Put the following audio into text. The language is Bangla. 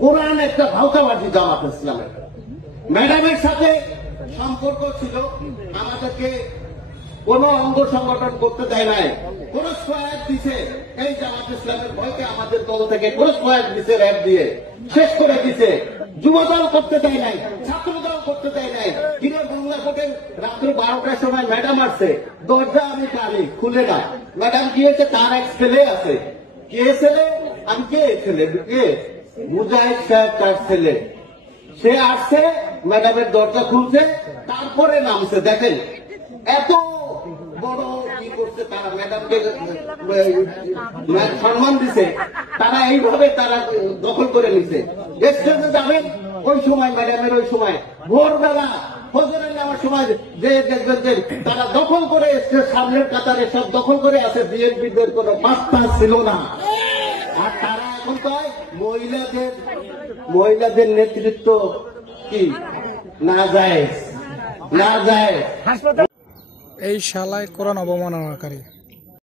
কোরআন একটা ভাওতাবাজি জামাত ইসলামের। ম্যাডামের সাথে সম্পর্ক ছিল, আমাদেরকে কোন অঙ্গ সংগঠন করতে দেয় নাই, কোন সহায়ক দিছে এই জামাত ইসলামের ভয়কে আমাদের দল থেকে কোন সহায়ক দিছে, র্যাব দিয়ে শেষ করে দিছে। যুবদল করতে দেয় নাই, ছাত্রদল করতে দেয় নাই। কিনে বাংলা ভোটের রাত্র 12টার সময় ম্যাডাম আসছে, দরজা আমি টানি, খুলে না। ম্যাডাম গিয়েছে, তার এক ছেলে আছে। কে ছেলে? আমি কে ছেলে? কে? মুজাহিদ সাহেব তার ছেলে। সে আসছে, ম্যাডামের দরজা খুলছে, তারপরে নামছে। দেখেন এত বড় কি করছে তারা, ম্যাডামকে সম্মান দিছে, তারা এইভাবে তারা দখল করে নিছে। স্টেজে যাবেন ওই সময়, ম্যাডামের ওই সময় ভোরবেলা ফজরের নেওয়ার সময় যে দেখবেন যে তারা দখল করে এসছে, সামনের কাতারে সব দখল করে আছে। বিএনপিদের কোনো পাত্তা ছিল না। আর তারা এখন কয় মহিলাদের নেতৃত্ব কি না যায়, না যায়। এই শালায় কোরআন অবমাননাকারী।